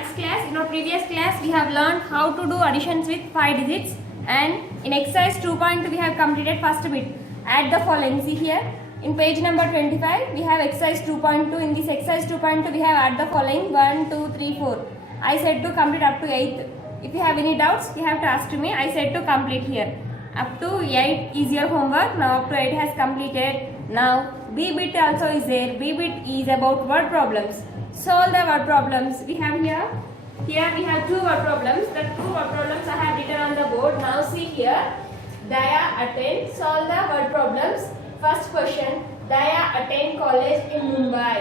maths class. In our previous class, we have learned how to do additions with 5 digits, and in exercise 2.2 we have completed first bit. Add the following. See here in page number 25 we have exercise 2.2. In this exercise 2.2 we have add the following 1, 2, 3, 4. I said to complete up to 8th. If you have any doubts, you have to ask to me. I said to complete here. Up to 8 is your homework. Now up to 8 has completed. Now B bit also is there. B bit is about word problems. Solve the word problems. We have here we have two word problems. The two word problems I have written on the board. Now see here. Daya attend. Solve the word problems. First question. Daya attend college in Mumbai.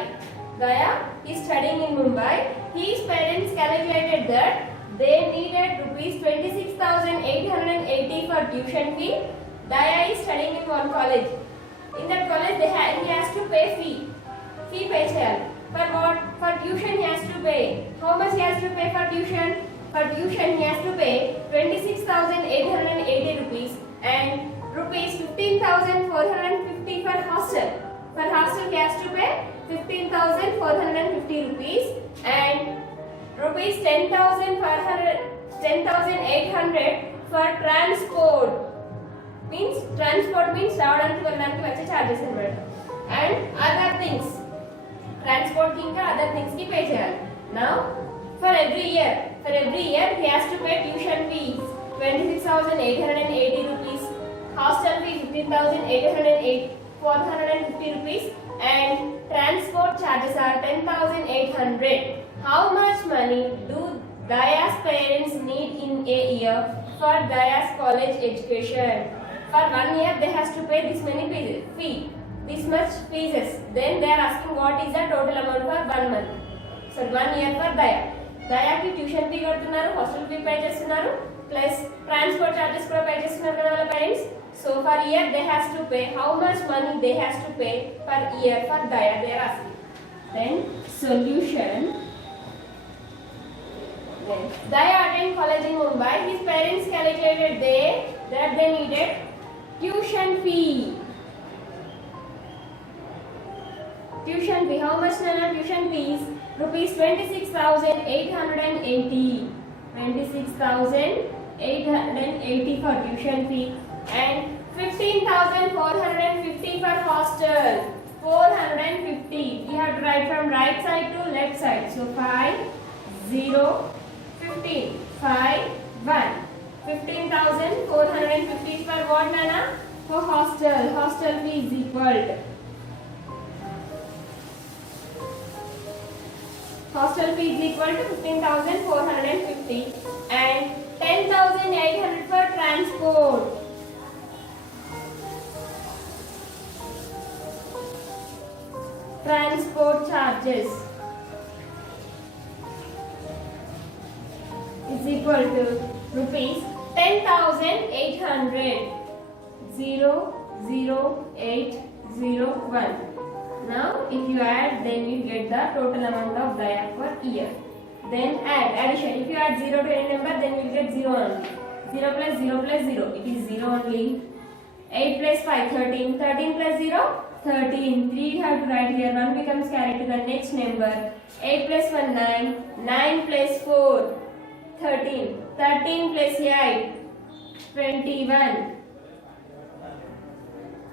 Daya is studying in Mumbai. His parents calculated that they needed rupees 26,880 for tuition fee. Daya is studying in one college. In that college he has to pay fee. Fee pay cheyali. For what? For tuition he has to pay. How much he has to pay for tuition? For tuition he has to pay 26,880 rupees and rupees 15,450 for hostel. For hostel he has to pay 15,450 rupees and rupees 10,800 for transport. Transport means రావడానికి వెళ్ళడానికి వచ్చే charges అన్నమాట. And other things. Transport ki ఇంకా other things ki pay చేయాలి. Now for every year he has to pay tuition fees 26,880 rupees, hostel fee 15,450 rupees and transport charges are 10,800. How much money do Daya's parents need in a year for Daya's college education? For 1 year they has to pay this many fee, this much fees. Then they are asking what is the total amount for 1 month. So 1 year for Daya. Daya ki tuition fee కడుతున్నారు, hostel fee pay చేస్తున్నారు, plus transport charges కూడా pay చేస్తున్నారు కదా వాళ్ళ parents. So for year they has to pay. How much money they has to pay per year for Daya they are asking. Then solution. Daya attend college in Mumbai. His parents calculated that they needed tuition fee. Tuition fee. How much Nana? Tuition fees rupees 26,880. 26,880 for tuition fee and 15,450 for hostel. 450. You have to write from right side to left side. So 5, 0, 15, 5, 1. 15,450 for what, Nana? For hostel. Hostel fee is equal to. Hostel fee is equal to 15,450 and 10,800 for transport. Transport charges is equal to rupees 10,800. 00801. Now if you add, then you get the total amount of Daya for year. Then addition. If you add 0 to any number, then you will get 0 only. 0 plus 0 plus 0. It is 0 only. 8 plus 5, 13. 13 plus 0, 13. 3 you have to write here. 1 becomes carried to the next number. 8 plus 1, 9. 9 plus 4, 13. 13 plus 8, 21.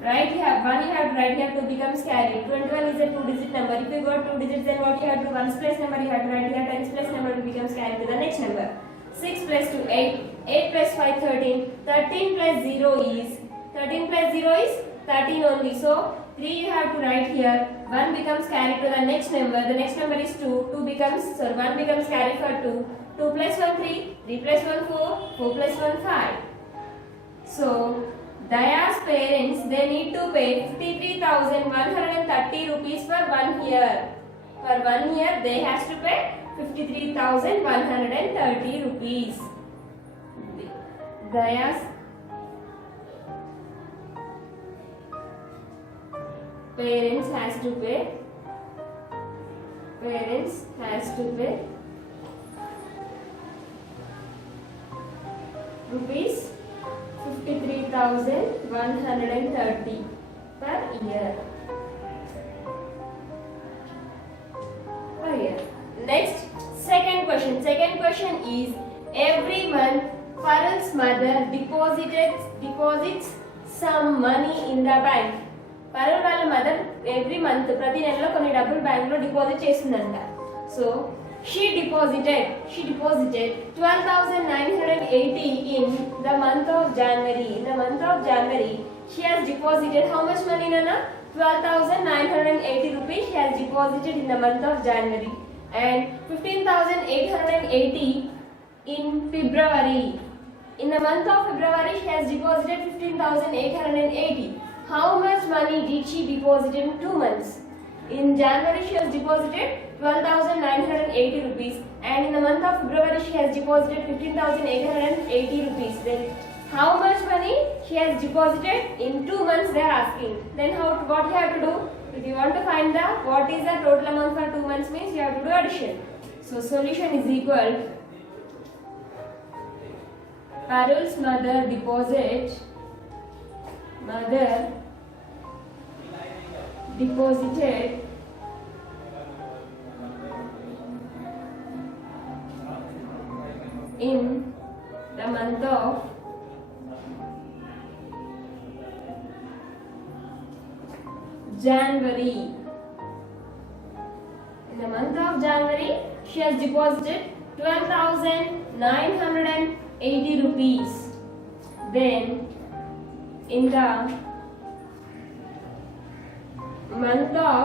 Right? You have 1 you have to write here, 2 becomes carried. 21 is a 2-digit number. If you got 2 digits, then what you have to do? 1's place number you have to write here, 10's place number becomes carried to the next number. 6 plus 2, 8. 8 plus 5, 13. 13 plus 0 is 13 only. So 3 you have to write here. 1 becomes carried to the next number. The next number is 2. 1 becomes carried for 2. 2 plus 1, 3. 3 plus 1, 4. 4 plus 1, 5. So Daya's parents, they need to pay 53,130 rupees for 1 year. For 1 year they has to pay 53,130 rupees. Daya's parents has to pay rupees 53,130 per year. Next, second question. Second question is, every month Parul's mother deposits some money in the bank. Parul వాళ్ళ mother every month ప్రతి నెలలో కొన్ని డబ్బులు bank లో deposit చేస్తుందంట. So she deposited 12,980 in the month of January. In the month of January she has deposited how much money, Nana? 12,980 rupees she has deposited in the month of January, and 15,880 in February. In the month of February she has deposited 15,880. How much money did she deposit in 2 months? In January she has deposited 12,980 rupees, and in the month of February she has deposited 15,880 rupees. Then how much money she has deposited in 2 months they are asking. Then what you have to do? If you want to find the what is the total amount for 2 months means you have to do addition. So solution is equal Parul's mother deposited in the month of January. In the month of January she has deposited 12,980 rupees. Then in the month of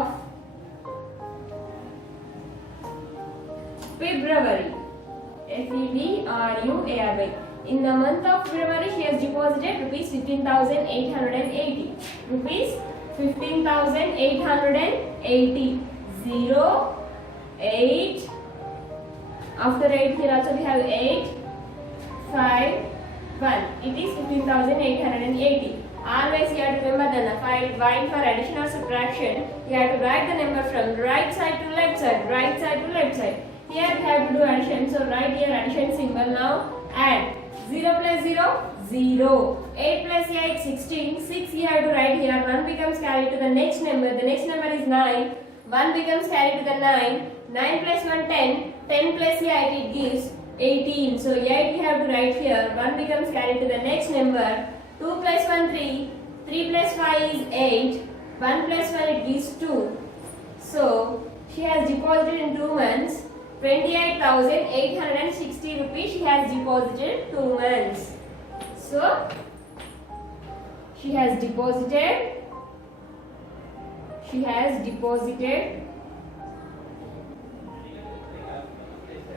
February, February. In the month of February she has deposited rupees 15,880. Rupees 15,880. 0, 8. After 8 here also we have 8, 5, 1. It is 15,880. Always you have to remember the while for addition or subtraction you have to write the number from right side to left side, right side to left side. Here we have to do addition, so write here addition symbol. Now add 0 plus 0, 0. 8 plus 8, 16. 6 you have to write here. 1 becomes carried to the next number. The next number is 9. 1 becomes carried to the 9. 9 plus 1, 10. 10 plus 8 it gives 18. So 8 you have to write here. 1 becomes carried to the next number. 2 plus 1, 3. 3 plus 5 is 8. 1 plus 1 it gives 2. So she has deposited in 2 months 28,860 rupees she has deposited 2 months. So she has deposited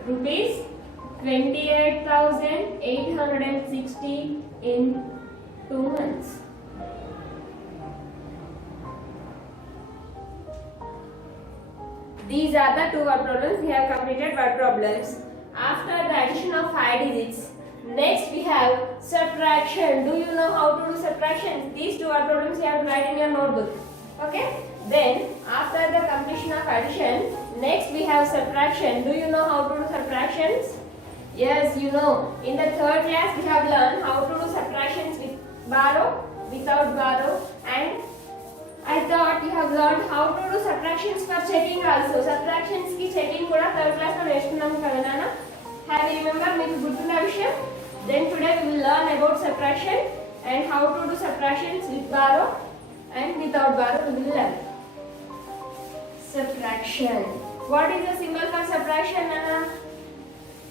rupees 28,860 in 2 months. These are the 2 word problems. We have completed word problems. After the addition of 5 digits, next we have subtraction. Do you know how to do subtraction? These 2 word problems you have to write in your notebook. Okay? Then after the completion of addition, next we have subtraction. Do you know how to do subtractions? Yes, you know. In the 3rd class we have learned how to do subtractions with borrow, without borrow, and I thought you have learned how to do subtractions for checking also. Subtractions ki checking kuda 3rd class lo nestunnam kada nana. Have you remember meeku gurtunda vishayam? Then today we will learn about subtraction and how to do subtractions with borrow and without borrow we will learn. Subtraction. What is the symbol for subtraction, nana?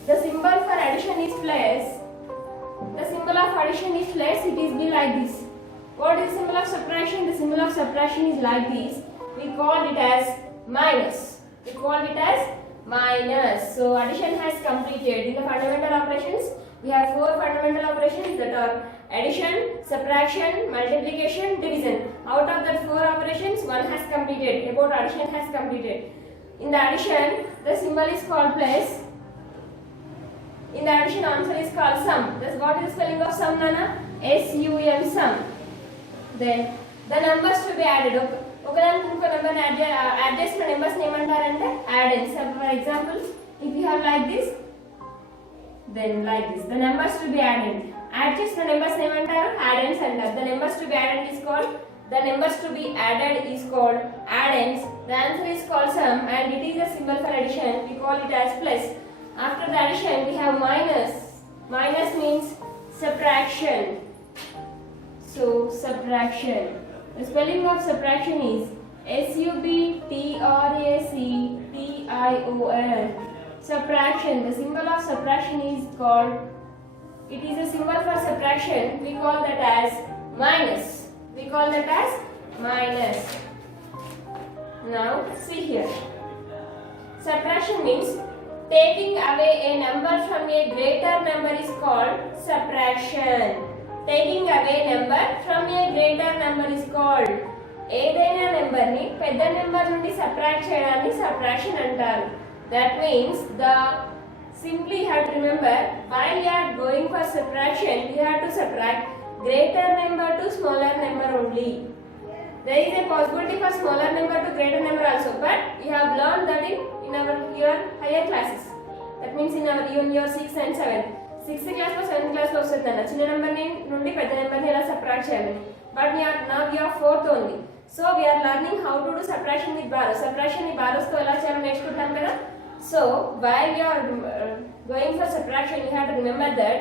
The symbol for addition is plus. The symbol of addition is plus. It is be like this. What is the symbol of subtraction? The symbol of subtraction is like this. We call it as minus. So addition has completed. In the fundamental operations, we have 4 fundamental operations that are addition, subtraction, multiplication, division. Out of that 4 operations, 1 has completed. About addition has completed. In the addition, the symbol is called plus. In the addition, answer is called sum. Thus, what is the spelling of sum, Nana? S-U-M, sum. Then the numbers to be added. ఒకదానికి ఇంకో number add చేసిన numbers ఏమంటారంటే addends. For example if you have like this then like this the numbers to be added. Add చేసిన numbers ఏమంటారు? Addends అంటారు. The numbers to be added is called addends. The answer is called sum and it is a symbol for addition. We call it as plus. After the addition, we have minus. Minus means subtraction. So, subtraction. The spelling of subtraction is subtraction. Subtraction. The symbol of subtraction is called, it is a symbol for subtraction. We call that as minus. We call that as minus. Now, see here. Subtraction means taking away a number from a greater number is called subtraction. Taking away number from a greater number is called. ఏదైనా number ని పెద్ద number నుండి subtract చేయడాన్ని subtraction అంటారు. That means simply you have to remember, while you are going for subtraction, you have to subtract greater number to smaller number only. There is a possibility for smaller number to greater number also, but you have learned that in your higher classes. That means in your 6th and 7th. 6th class or 7th class లో వస్తుందన్న చిన్న number నుండి పెద్ద number ని ఎలా subtract చేయాలి. But now we are 4th only. So we are learning how to do subtraction with borrows. Subtraction with borrows తో ఎలా చేయాలో నేర్చుకుంటాం కదా. So while you are going for subtraction, you have to remember that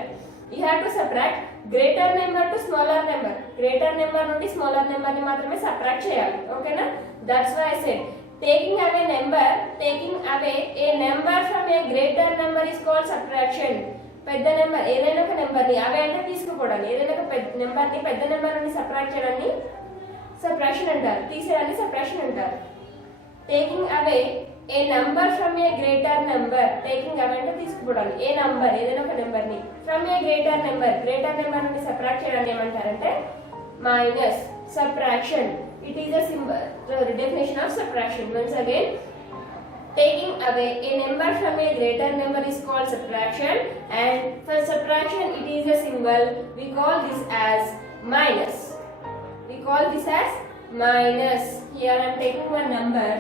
you have to subtract greater number to smaller number. Greater number నుండి smaller number ని మాత్రమే subtract చేయాలి. ఓకేనా? That's why I said taking away a number from a greater number is called subtraction. పెద్ద number ఏదైనా ఒక number ని అవే అంటే తీసుకుపోవడాన్ని, ఏదైనా ఒక నెంబర్ ని పెద్ద నెంబర్ నుండి సబ్ట్రాక్ట్ చేయడాన్ని సబ్ట్రాక్షన్ అంటారు. తీసేయడాన్ని సబ్ట్రాక్షన్ అంటారు. Taking away A number from A greater number. Taking away అంటే తీసుకుపోవడాన్ని, ఏ నంబర్ ఏదైనా ఒక నెంబర్ ని ఫ్రమ్ ఏ గ్రేటర్ నెంబర్ నుండి సబ్ట్రాక్ట్ చేయడాన్ని ఏమంటారంటే minus. Subtraction. It is a symbol, definition of subtraction. Once again, taking away a number from a greater number is called subtraction, and for subtraction it is a symbol. We call this as minus. We call this as minus. Here I am taking one number.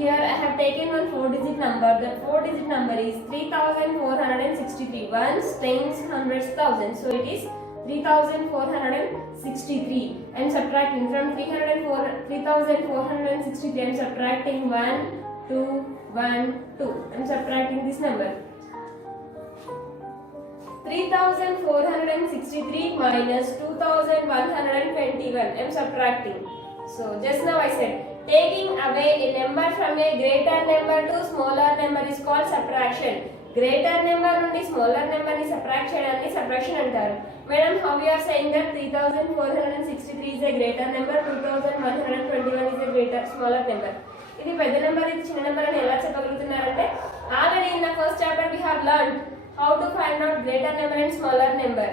Here I have taken one 4-digit number. The 4-digit number is 3463. Ones, tens, hundreds, thousands. So it is 3463. I am subtracting from 3463. I am subtracting 1, 2, 1, 2. I am subtracting this number. 3463 minus 2121. I am subtracting. So just now I said taking away a number from a greater number to smaller number is called subtraction. Greater number నుండి smaller number ని subtract చేయడాన్ని subtraction అంటారు. Madam, how you are saying that 3463 is a greater number, 2121 is a greater smaller number? ఇది పెద్ద number, ఇది చిన్న number అని ఎలా చెప్పగలుగుతున్నారంటే already in the first chapter we have learned how to find out greater number and smaller number.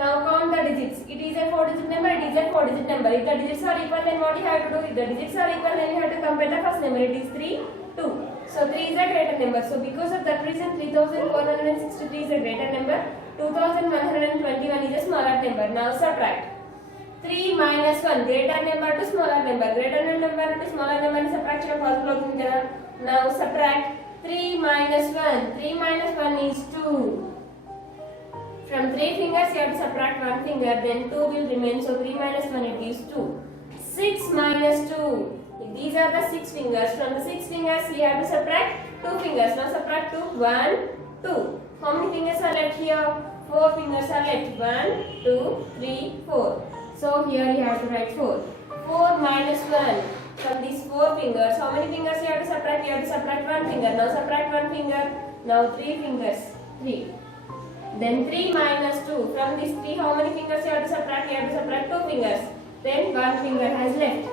Now count the digits. It is a 4-digit number, it is a 4-digit number. If the digits are equal, then what you have to do? If the digits are equal, then you have to compare the first number. It is 3, 2. So 3 is a greater number. So because of that reason, 3463 is a greater number, 2121 is a smaller number. Now subtract. 3 minus 1, greater number to smaller number. Greater number to smaller number ni subtract cheyadam possible avutundi kada. Now subtract 3 minus 1. 3 minus 1 is 2. From 3 fingers you have to subtract 1 finger, then 2 will remain. So 3 minus 1 it is 2. 6 minus 2. These are the 6 fingers. From the 6 fingers we have to subtract 2 fingers. Now subtract 2. 1, 2. How many fingers are left here? 4 fingers are left. 1, 2, 3, 4. So here you have to write 4. 4 minus 1. From these 4 fingers, how many fingers you have to subtract? You have to subtract 1 finger. Now subtract 1 finger. Now 3 fingers. 3. Then 3 minus 2. From these 3, how many fingers you have to subtract? You have to subtract 2 fingers. Then 1 finger has left.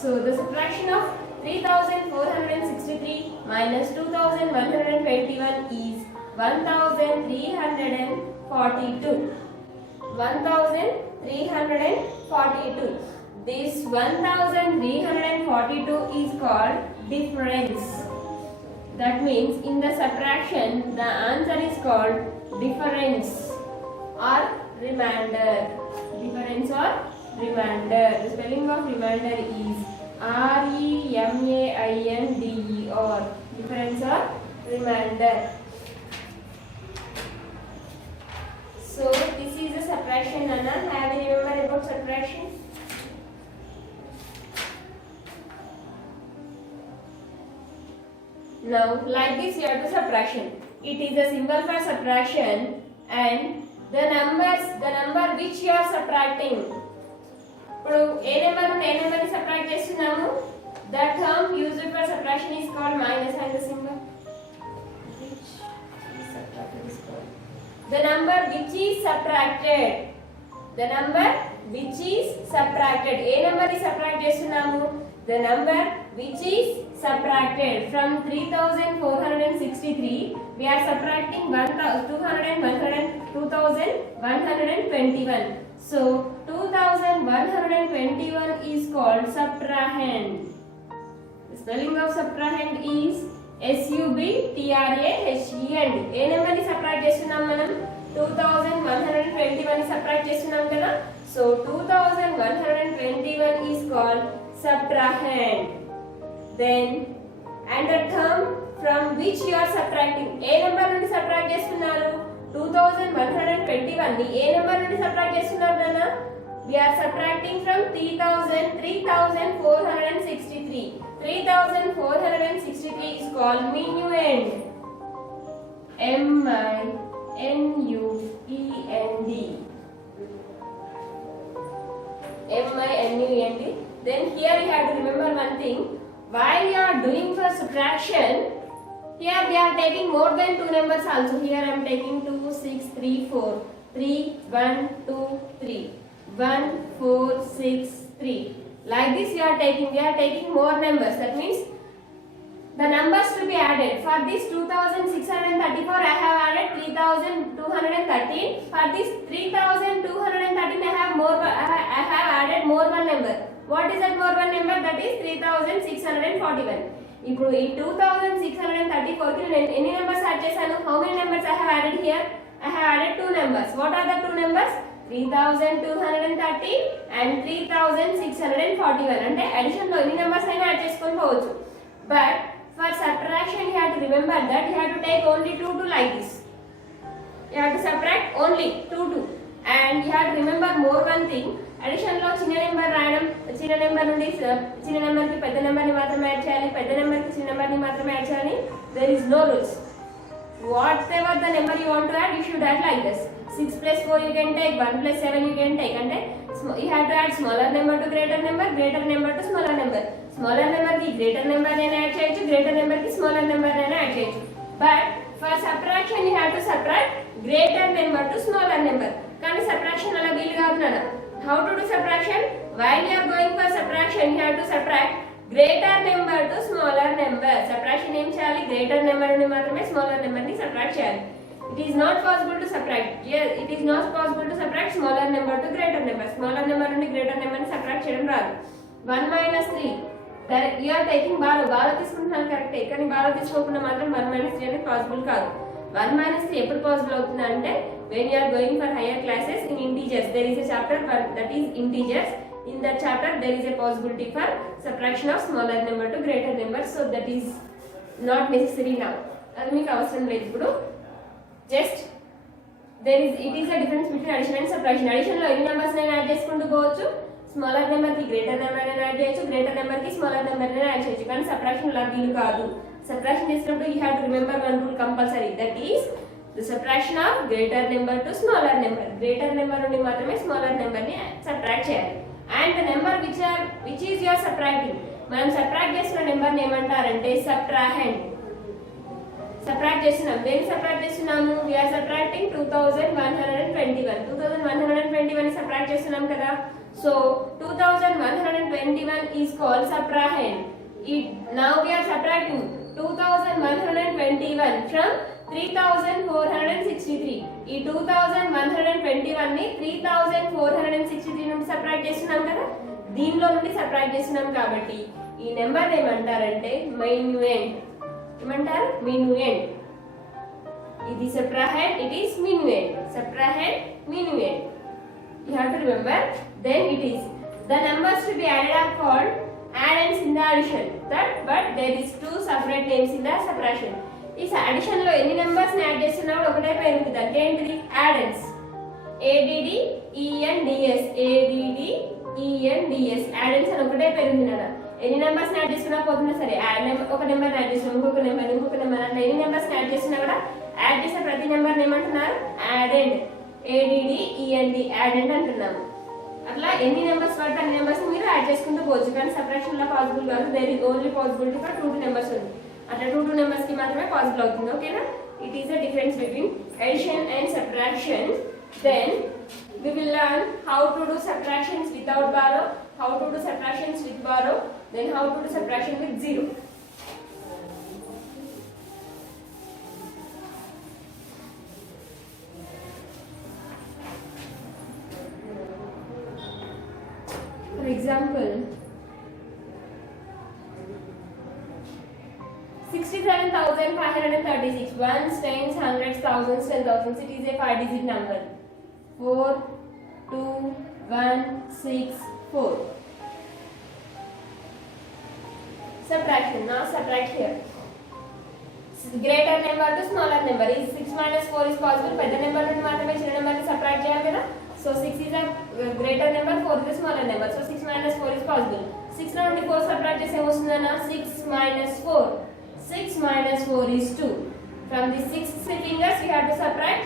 So the subtraction of 3463 minus 2121 is 1342. 1342. This 1342 is called difference. That means in the subtraction the answer is called difference or remainder. Difference or remainder. The spelling of remainder is R-E-M-A-I-N-D-E-R. Difference or remainder. So this is a subtraction, Anna. Have you remembered about subtraction? Now like this you have to subtraction. It is a symbol for subtraction and the number which you are subtracting. ఇప్పుడు ఏ number నుండి ఏ number ని subtract చేస్తున్నాము? The term used for subtraction is called minus and the symbol which is subtracted is called the number which is subtracted. The number which is subtracted. A number ని subtract చేస్తున్నాము? The number which is subtracted from 3463 we are subtracting 2121. So 2121 is called subtrahend. The spelling of subtrahend is SUBTRAHEND. A number ని subtract చేస్తున్నాం మనం? 2121 ని subtract చేస్తున్నాం కదా. So 2121 is called subtrahend. Then and the term from which you are subtracting. A number నుండి subtract చేస్తున్నారు? 2121 ని ఏ number నుండి సబ్ట్రాక్ట్ చేస్తున్నారు నాన్న? We are subtracting from 3463. 3463 is called minuend. MINUEND. MINUEND. Then here you have to remember one thing. While you are doing for subtraction, here we are taking more than two numbers also. Here I am taking 2, 6, 3, 4. 3, 1, 2, 3. 1, 4, 6, 3. Like this we are taking more numbers. That means the numbers to be added. For this 2634 I have added 3213. For this 3213 I have added more one number. What is that more one number? That is 3641. ఇప్పుడు ఈ 2634 కి నేను ఎన్ని numbers add చేశాను? How many numbers I have added here? I have added two numbers. What are the two numbers? 3230 and 3641. అంటే addition లో ఎన్ని numbers అయినా యాడ్ చేసుకొని పోవచ్చు. But for subtraction you have to remember that you have to take only 2 like this. You have to subtract only 2 and you have to remember more one thing. Addition లో చిన్న number రాయడం, చిన్న number నుండి చిన్న number కి పెద్ద number ని మాత్రమే యాడ్ చేయాలి, పెద్ద నెంబర్ కి చిన్న నెంబర్ ని మాత్రమే యాడ్ చేయాలి. There is no rules. Whatever the number you want to add, you should add like this. 6 plus 4 you can take, 1 plus 7 you can take. అంటే you have to add smaller number to greater number to smaller number. Smaller number ki greater number అయినా add చేయొచ్చు, greater number ki smaller number అయినా add చేయొచ్చు. But for subtraction you have to subtract greater number to smaller number. కానీ subtraction అలా వీలు కాదు నాన్న. How to do subtraction? While you are going for subtraction, you have to subtract greater number to smaller number. Subtraction ఏం చేయాలి? Greater number నుండి మాత్రమే smaller number ని subtract చేయాలి. It is not possible to subtract. Yes, it is not possible to subtract smaller number to greater number. Smaller number నుండి greater number ని subtract చేయడం రాదు. 1 minus 3. That you are taking బాలో తీసుకుంటున్నాను కరెక్టే, కానీ బాలో తీసుకోకుండా మాత్రం 1 minus 3 అనేది పాసిబుల్ కాదు. 1 minus 3 ఎప్పుడు పాసిబుల్ అవుతుంది అంటే when you are going for higher classes in integers. There is a chapter that is integers. In that chapter there is a possibility for subtraction of smaller number to greater number. So that is not necessary now. అది మీకు అవసరం లేదు ఇప్పుడు. Just it is a difference between addition and subtraction. Addition లో ఎన్ని numbers ని add చేసుకుంటూ పోవచ్చు. స్మాలర్ నెంబర్ కి గ్రేటర్ నెంబర్ ని యాడ్ చేయొచ్చు, గ్రేటర్ నెంబర్ కి స్మాలర్ నెంబర్ ని యాడ్ చేయొచ్చు. కానీ సబ్ట్రాక్షన్ లా వీలు కాదు. సబ్ట్రాక్షన్ చేసినప్పుడు you have to remember one rule compulsory. That is the subtraction of greater number to smaller number. Greater number నుండి మాత్రమే smaller number ని సబ్ట్రాక్ట్ చేయాలి. And the number which is you are subtracting. మనం subtract చేసిన number ని ఏమంటారంటే subtrahend. Subtract చేస్తున్నాం. దేని సబ్ట్రాక్ట్ చేస్తున్నాము? we are subtracting 2121. 2121 ని సబ్ట్రాక్ట్ చేస్తున్నాం కదా. So 2121 is called subtrahend. Now we are subtracting 2121 from 3463. ఈ 2121 ని 3463 నుండి సబ్ట్రాక్ట్ చేస్తున్నాం కదా. దీనిలో నుండి సబ్ట్రాక్ట్ చేస్తున్నాం కాబట్టి ఈ నెంబర్ ఏమంటారంటే minuend. ఏమంటారు? minuend. ఇది subtrahend, it is minuend. Subtrahend, minuend. You have to remember. Then it is the numbers to be added are called addends in the addition. But there is two separate names in the subtraction. ఈ addition లో ఎన్ని numbers ని add చేస్తున్నామో ఒకటే పేరు ఉంటుంది. అంటే ఏంటిది? addends. ADDENDS. ADDENDS. addends అని ఒకటే పేరు ఉంది కదా. ఎన్ని నెంబర్స్ యాడ్ చేసుకున్నా పోతున్నా సరే ఒక నెంబర్ యాడ్ చేసినా ఇంకొక నెంబర్ అట్లా ఎన్ని నెంబర్స్ యాడ్ చేసినా కూడా యాడ్ చేసిన ప్రతి నెంబర్ ఏమంటున్నారు యాడెండ్ ADDEND యాడెండ్ అంటున్నాము. అట్లా ఎన్ని నెంబర్స్ పడితే అన్ని నెంబర్స్ మీరు యాడ్ చేసుకుంటూ పోవచ్చు. కానీ సబ్ట్రాక్షన్ లో పాసిబుల్ కాదు. There is only possibility for 2 numbers ఉంది. అట్లా 2 నెంబర్స్ కి మాత్రమే పాసిబుల్ అవుతుంది. ఓకేనా? It is the difference between addition and subtraction. Then we will learn how to do subtractions without borrow, how to do subtractions with borrow, then how to do subtraction with zero. For example, 67,536 ones, tens, hundreds, thousands, 10,000s. It is a 5-digit number. 4, 2, 1, 6, 4. Subtraction. Now subtract here. Greater number to smaller number. Is 6 minus 4 is possible. Pedda number నుండి మాత్రమే చిన్న number ని subtract చేయాలి కదా. So 6 is a greater number, 4 is a smaller number. So 6 minus 4 is possible. 6 నుండి 4 subtract చేస్తే ఏమొస్తుందన్న 6 minus 4. 6 minus 4 is 2. From the 6 fingers we have to subtract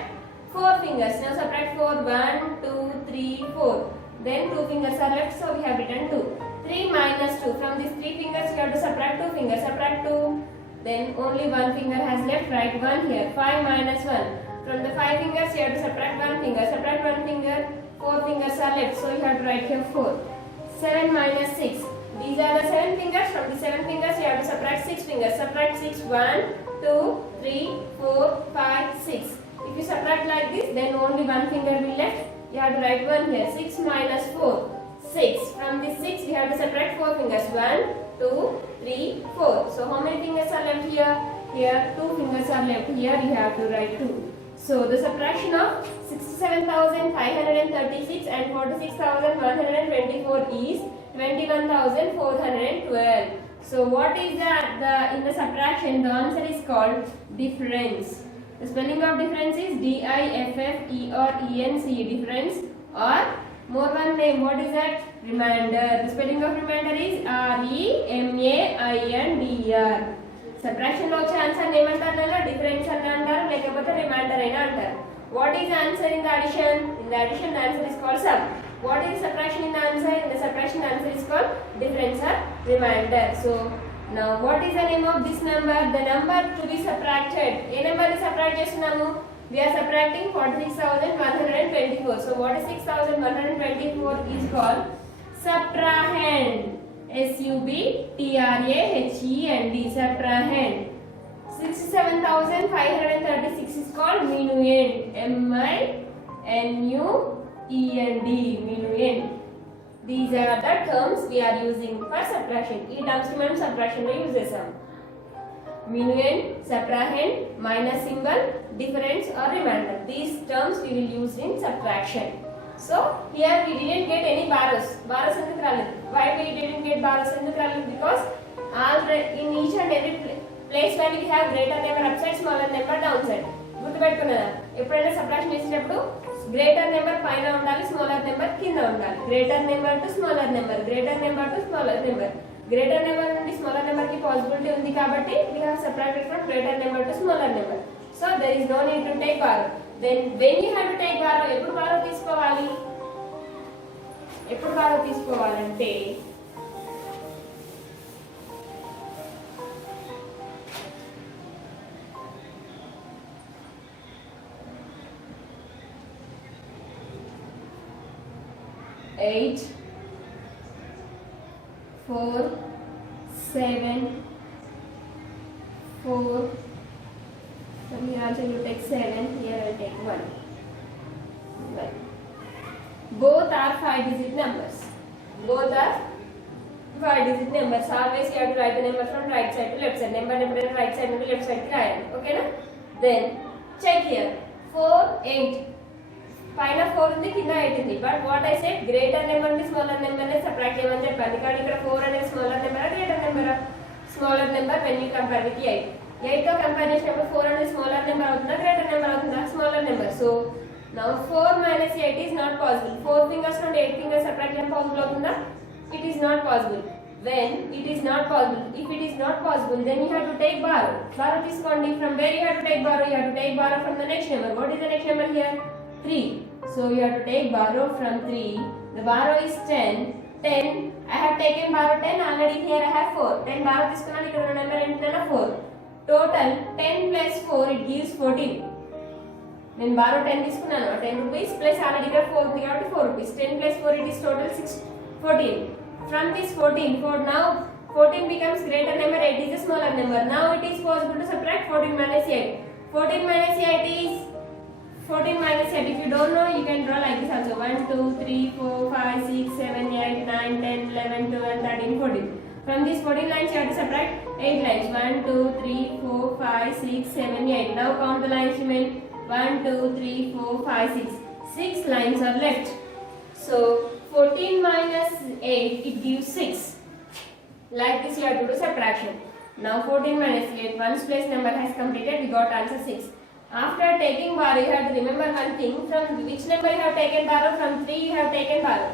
4 fingers. Now subtract 4. 1, 2, 3, 4. Then 2 fingers are left, so we have written 2. 3 minus 2. From these 3 fingers we have to subtract 2 fingers. Subtract 2. Then only 1 finger has left. Write 1 here. 5 minus 1. From the 5 fingers you have to subtract 1 finger. Subtract 1 finger. 4 fingers are left, so you have to write here 4. 7 minus 6. These are the 7 fingers. From the 7 fingers you have to subtract 6 fingers. Subtract 6. 1, 2, 3, 4, 5, 6. If you subtract like this, then only 1 finger will left. You have to write 1 here. 6 minus 4. 6. From this 6, we have to subtract 4 fingers. 1, 2, 3, 4. So how many fingers are left here? Here 2 fingers are left. Here you have to write 2. So the subtraction of 67,536 and 46,124 is 21,412. So what is in the subtraction? The answer is called difference. The spelling of difference is DIFFERENCE. Difference, or more one name. What is that? Remainder. The spelling of remainder is REMAINDER. Subtraction లో వచ్చే answer ఏమంటారు? Difference అని అంటారు, లేకపోతే reminder అయినా అంటారు. What is the answer in the addition? In the addition, the answer is called sum. What is subtraction in the answer? In the subtraction, the answer is called difference or remainder. So now what is the name of this number? The number to be subtracted. A number is subtract చేస్తున్నాము. We are subtracting 46,124. So what is 6,124 is called subtrahend. SUBTRAHEND. Subtrahend. 67,536 is called minuend. MINUEND. Minuend. These are the terms we are using for subtraction. ఈ terms ని మనం subtraction లో use చేసాం. Minuend, subtrahend, minus symbol, difference or remainder. These terms we will use in subtraction. So here we didn't get any borrows. Borrows ఎందుకు రాలేదు? Why we didn't get borrows ఎందుకు రాలేదు? Because in each and every place where we have greater number upside, smaller number downside. గుర్తుపెట్టుకున్నారా? ఎప్పుడైనా subtraction చేసేటప్పుడు greater number పైన ఉండాలి, smaller number కింద ఉండాలి. Greater number to smaller number, greater number to smaller number. Greater number నుండి smaller number కి possibility ఉంది కాబట్టి we have subtracted from greater number to smaller number. So there is no need to take borrow. Then when you have to take borrow, ఎప్పుడు borrow తీసుకోవాలి? ఎప్పుడు borrow తీసుకోవాలంటే eight, 4, 7, 4. So here also you take 7. Here I will take 1. Both are 5-digit numbers. Both are 5-digit numbers. Always you have to write the number from right side to left side. Number right side to left side. Okay na? Then check here. 4, 8. పైన 4 ఉంది, కింద 8 ఉంది. But what I said, greater number నుండి smaller number ని subtract చేయమని చెప్పాను. కానీ ఇక్కడ 4 అనేది smaller number, greater number. Smaller number when you compare with 8. 8 తో కంపేర్ చేసినప్పుడు 4 అనేది స్మాలర్ నెంబర్ అవుతుందా, గ్రేటర్ నెంబర్ అవుతుందా? Smaller number. So now 4 minus 8 is not possible. 4 fingers నుండి 8 fingers సబ్ట్రాక్ట్ చేయడం పాసిబుల్ అవుతుందా? It is not possible. when it is not possible. If it is not possible, then you have to take borrow. Borrow తీసుకోండి. From where you have to take borrow? You have to take borrow from the next number. What is the next number here? 3. So you have to take borrow from 3. The borrow is 10. 10. I have taken borrow 10 already. Here I have 4. 10 borrow తీసుకున్నాను. ఇక్కడ ఉన్న number ఏంటన్నా 4. Total 10 plus 4 it gives 14. నేను borrow 10 తీసుకున్నాను. 10 rupees plus already ఇక్కడ 4 ఉంది కాబట్టి 4 rupees. 10 plus 4 it is total 14. From this 14, now 14 becomes greater number, 8 is a smaller number. Now it is possible to subtract 14 minus 8. 14 minus 8 is 14 minus 8. If you don't know, you can draw like this also. 1, 2, 3, 4, 5, 6, 7, 8, 9, 10, 11, 12, 13, 14. From these 14 lines, you have to subtract 8 lines. 1, 2, 3, 4, 5, 6, 7, 8. Now count the lines remain. 1, 2, 3, 4, 5, 6. 6 lines are left. So 14 minus 8, it gives 6. Like this you have to do subtraction. Now 14 minus 8, ones place number has completed, we got answer 6. After taking borrow, you have to remember one thing. From which number you have taken borrow? From 3 you have taken borrow.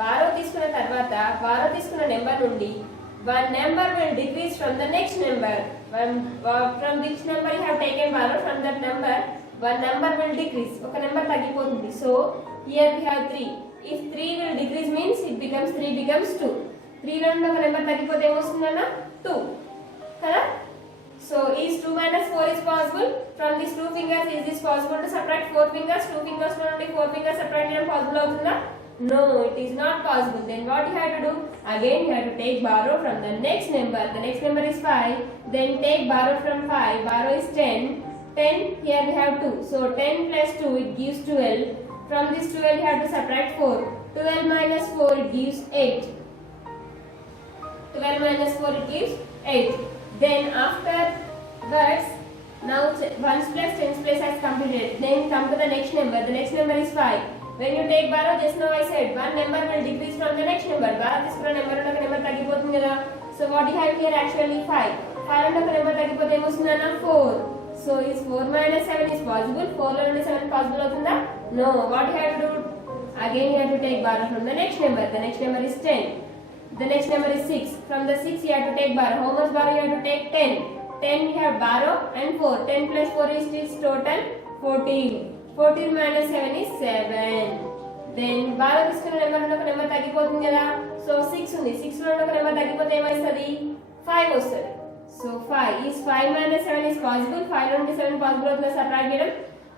Borrow తీసుకున్న తర్వాత borrow తీసుకున్న number నుండి one number will decrease from the next number. From which number you have taken borrow? From that number, one number will decrease. ఒక number తగ్గిపోతుంది. So here we have 3. If 3 will decrease means it becomes 3 becomes 2. 3 లో నుండి ఒక number తగ్గిపోతే ఏమొస్తుందన్న 2 కదా. So is 2 minus 4 is possible? From these 2 fingers is this possible to subtract 4 fingers? 2 fingers లో నుండి 4 fingers subtract చేయడం possible అవుతుందా? No, it is not possible. Then what you have to do? Again you have to take borrow from the next number. The next number is 5. Then take borrow from 5. Borrow is 10. 10 here we have 2. So 10 plus 2 it gives 12. From this 12 you have to subtract 4. 12 minus 4 it gives 8. 12 minus 4 it gives 8. Then afterwards, now 1's place 10's place has completed. Then come to the next number. The next number is 5. When you take borrow, just now I said one number will decrease from the next number. Borrow తీసుకున్న number ఒక number తగ్గిపోతుంది కదా. So what you have here actually 5. 5 లో ఒక number తగ్గిపోతే ఏమొస్తుందన్న 4. So is 4 minus 7 is possible? 4 లో నుండి 7 possible అవుతుందా? No. What you have to do? Again you have to take borrow from the next number. The next number is 10. The next number is 6. From the 6 you have to take borrow. How much borrow you have to take? 10. 10 you have borrow and 4. 10 plus 4 is total 14. 14 minus 7 is 7. Then borrow తీసుకున్న number నుండి ఒక number తగ్గిపోతుంది కదా. So 6 ఉంది. 6 లో నుండి ఒక number తగ్గిపోతే ఏమొస్తది? 5 వస్తది. So 5 is 5 minus 7 is possible. 5 నుండి 7 possible అవుతుందా సబ్ట్రాక్ట్ చేయడం?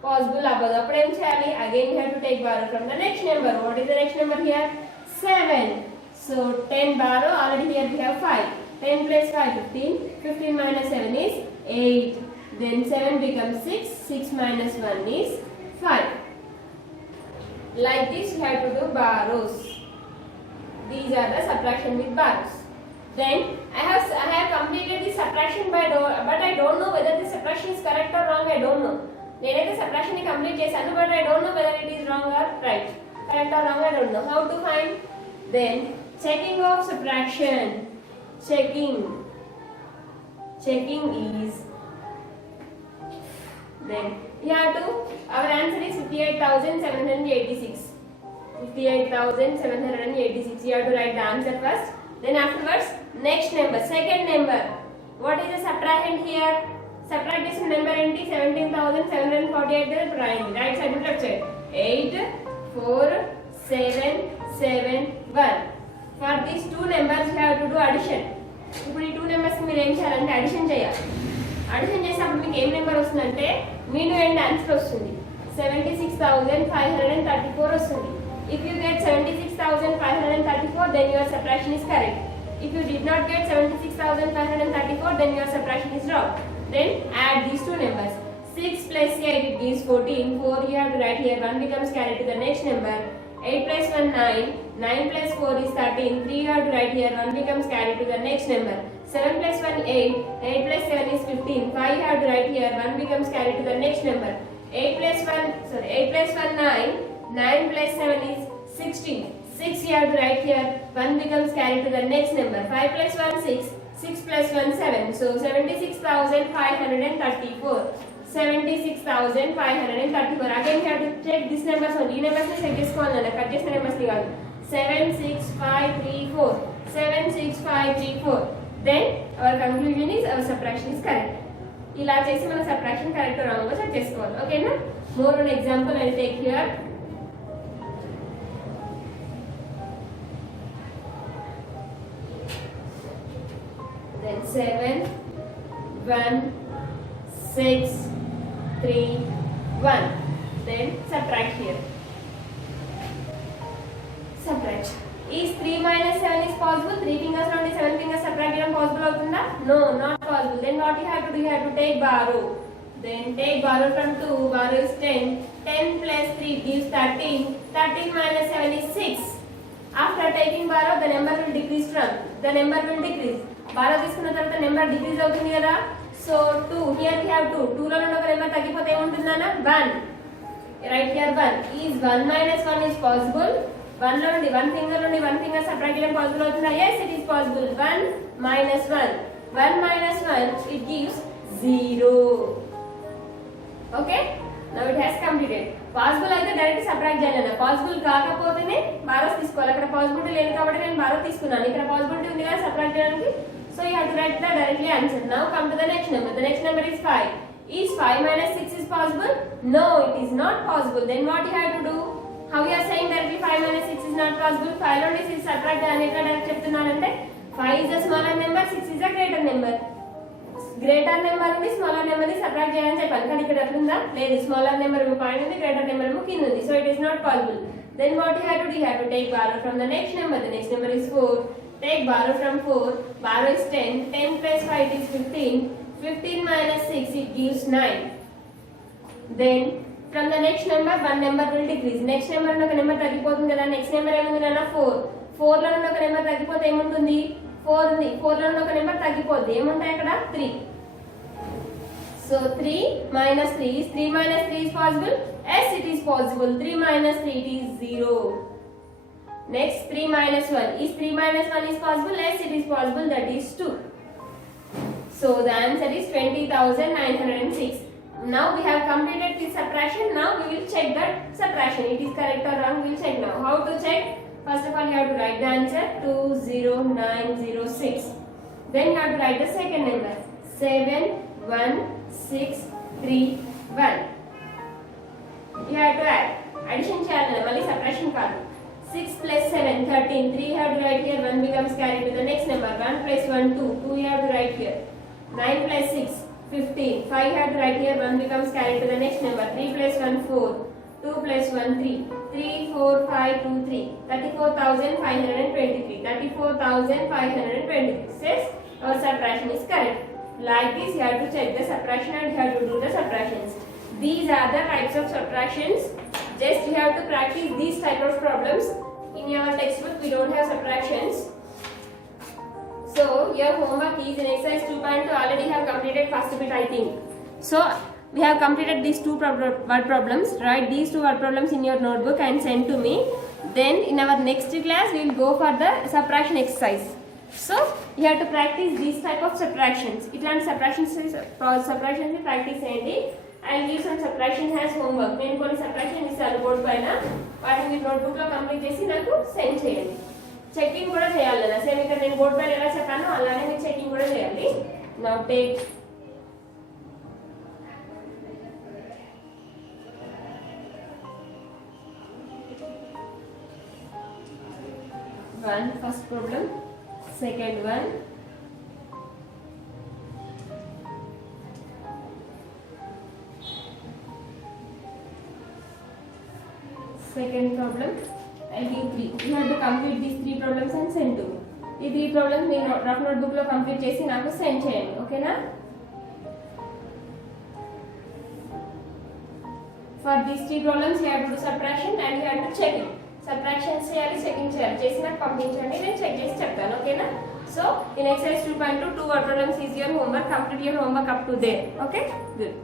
Possible అవ్వదు. అప్పుడు ఏం చేయాలి? Again you have to take borrow from the next number. What is the next number here? 7. So 10 borrow, already here we have 5. 10 plus 5, 15. 15 minus 7 is 8. Then 7 becomes 6. 6 minus 1 is 5. Like this you have to do borrows. These are the subtraction with borrows. Then I have completed the subtraction but I don't know whether the subtraction is correct or wrong. I don't know. నేనైతే subtraction ని complete చేశాను but I don't know whether it is wrong or right. Correct or wrong I don't know. How to find? Then checking of subtraction. Checking is then we have to, our answer is 58,786. 58,786. You have to write the answer first. Then afterwards next number, second number. What is the subtrahend here? Subtract this number into 17,748. Right side to left side. 8, 4, 7, 7, 1. For these two numbers you have to do addition. ఇప్పుడు ఈ 2 numbers మీరు ఏం చేయాలంటే addition చేయాలి. Addition చేసినప్పుడు మీకు ఏం number వస్తుందంటే మీన్ అండ్ ఆన్సర్ వస్తుంది. 76,534 వస్తుంది. If you get 76,534 then your subtraction is correct. If you did not get 76,534 then your subtraction is wrong. Then add these two numbers. 6 plus 8 it gives 14. 4 you have to write here. 1 becomes carried to the next number. 8 plus 1 9. 9 plus 4 is 13. 3 you have to write here. 1 becomes carried to the next number. 7 plus 1 8. 8 plus 7 is 15. 5 you have to write here. 1 becomes carried to the next number. 8 plus 1 9. 9 plus 7 is 16. 6 you have to write here. 1 becomes carried to the next number. 5 plus 1 6. 6 plus 1 7. So 76,534. 76,534. Again you have to check this numbers only. Numbers check చేసుకోవాలన్న cut చేసిన numbers ని కాదు. 7 6 5 3 4. 7, 6, 5, 3, 4. Then our conclusion is our subtraction is correct. ఇలా చేసి మన subtraction correct wrong check చేసుకోవాలి. ఓకేనా? More on example I take here. Then 7, 1, 6, 3, 1. Then subtract here. Subtract. Is 3 minus 7 is possible? 3 fingers నుండి 7 fingers subtract చేయడం possible అవుతుందా? No, not possible. Then what you have to do? You have to take borrow. Then take borrow from 2. Borrow is 10. 10 plus 3 gives 13. 13 minus 7 is 6. After taking borrow, the number will decrease from. The number will decrease. Borrow తీసుకున్న తర్వాత number decrease అవుతుంది కదా? So 2. Here we have 2. 2 లో నుండి ఒక number తగ్గిపోతే ఏముంటుందన్నా? 1. Right here 1. Is 1 minus 1 is possible? 1 లో నుండి 1 ఫింగర్ నుండి 1 ఫింగర్ సబ్ట్రాక్ట్ చేయడం పాసిబుల్ అవుతుందా? yes it is possible. 1 minus 1 it gives 0. okay, now it has completed. Possible అయితే డైరెక్ట్ సబ్ట్రాక్ట్ చేయాలి. పాసిబుల్ కాకపోతేనే బారోస్ తీసుకోవాలి. అక్కడ పాసిబిలిటీ లేదు కాబట్టి నేను బారో తీసుకున్నాను. ఇక్కడ పాసిబిలిటీ ఉంది కదా సబ్ట్రాక్ట్ చేయడానికి. So you have to right the directly answer. Now come to the next number. The next number is 5. Is 5 minus 6 is possible? no, it is not possible. Then what you have to do? How you are saying directly 5 minus 6 is not possible? 5 నుండి 6 subtract అని ఎట్లా direct చెప్తున్నానంటే 5 is a smaller number, 6 is a greater number. Greater number నుండి smaller number ని subtract చేయాలని చెప్పాను. కానీ ఇక్కడ ఎట్లుందా? లేదు. స్మాలర్ నెంబర్ పైన ఉంది, గ్రేటర్ నెంబర్ కింద ఉంది. So it is not possible. Then what you have to do? You have to take borrow from the next number. The next number is 4. Take borrow from 4. Borrow is 10. 10 plus 5 is 15. 15 minus 6 it gives 9. Then from the next number one number will decrease. Next number నుండి ఒక number తగ్గిపోతుంది కదా. Next number ఏముంది నాన్న? 4. 4 లో నుండి ఒక number తగ్గిపోతే ఏముంటుంది? 4 ఉంది. 4 లో నుండి ఒక నెంబర్ తగ్గిపోద్ది. ఏముంటాయి అక్కడ? 3. So 3 minus 3 is 3 minus 3 is possible? yes it is possible. 3 minus 3 it is 0. Next 3 minus 1. Is 3 minus 1 is possible? yes it is possible. That is 2. So the answer is 20,906. Now we have completed this subtraction. Now we will check that subtraction. It is correct or wrong? We will check now. How to check? First of all, you have to write the answer 20906. Then you have to write the second number 71631. You have to add. Addition channel. Mali subtraction card. 6 plus 7 13. 3 you have to write here. 1 becomes carried to the next number. 1 plus 1 2. 2 you have to write here. 9 plus 6 15. 5 you have to write here. 1 becomes carried to the next number. 3 plus 1 4. 2 plus 1 3. 3 4 5 2 3. 34,523. 34,523 says our subtraction is correct. Like this you have to check the subtraction and you have to do the subtractions. These are the types of subtractions. Just you have to practice these type of problems. In your textbook we don't have subtractions. So your homework is in exercise 2.2 already have completed first bit I think. So we have completed these two word problems. Write these two word problems in your notebook and send to me. Then in our next class we will go for the subtraction exercise. So you have to practice these type of subtractions. Itlanti subtractions practice చేయండి. I'll give some subtraction as homework. నేను కొన్ని subtraction ఇస్తాను board పైన. వాటిని మీ notebook లో complete చేసి నాకు send చేయండి. చెకింగ్ కూడా చేయాలి కదా. సేమ్ ఇక్కడ నేను బోర్డు పైన ఎలా చెప్పానో అలానే మీరు చెకింగ్ కూడా చేయాలి. Now take one first problem, second one, second problem. I'll give 3. You have to complete these 3 problems and send to me. ఈ 3 problems మీ రఫ్ నోట్బుక్ లో కంప్లీట్ చేసి నాకు సెండ్ చేయండి. ఓకేనా? For these 3 problems you have to do subtraction and you have to check it. Subtraction చేయాలి, checking చేయాలి. చేసి నాకు పంపించండి, నేను చెక్ చేసి చెప్తాను. ఓకేనా? So in exercise 2.2 2 word problems is your homework. Complete your homework up to there. Okay? Good.